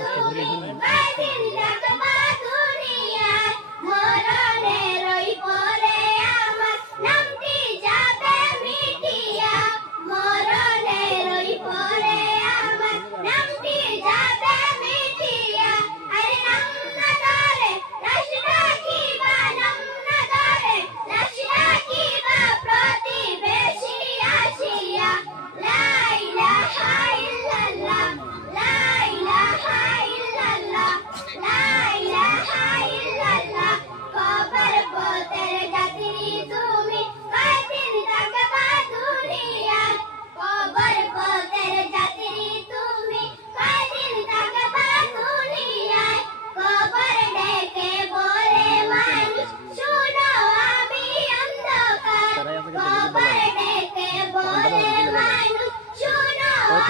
救命！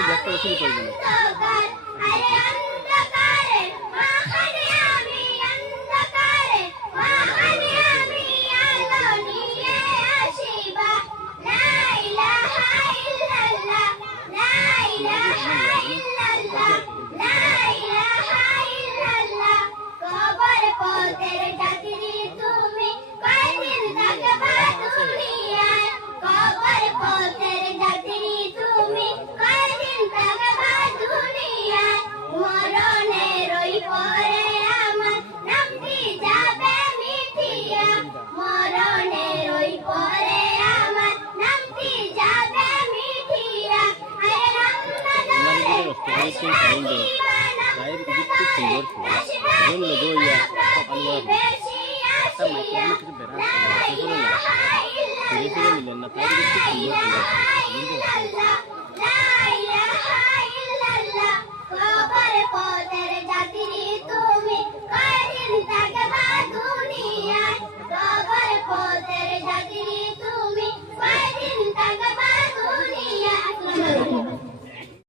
করে শুরু করবেন কবর গায়ের খুব সুন্দর ছিল বলল দইয়া আল্লাহ একটা মাইক্রোফোনে কিছু বেড়া আছে না। ফিরে ফিরে নিলেন না। তাই খুব সুন্দর ছিল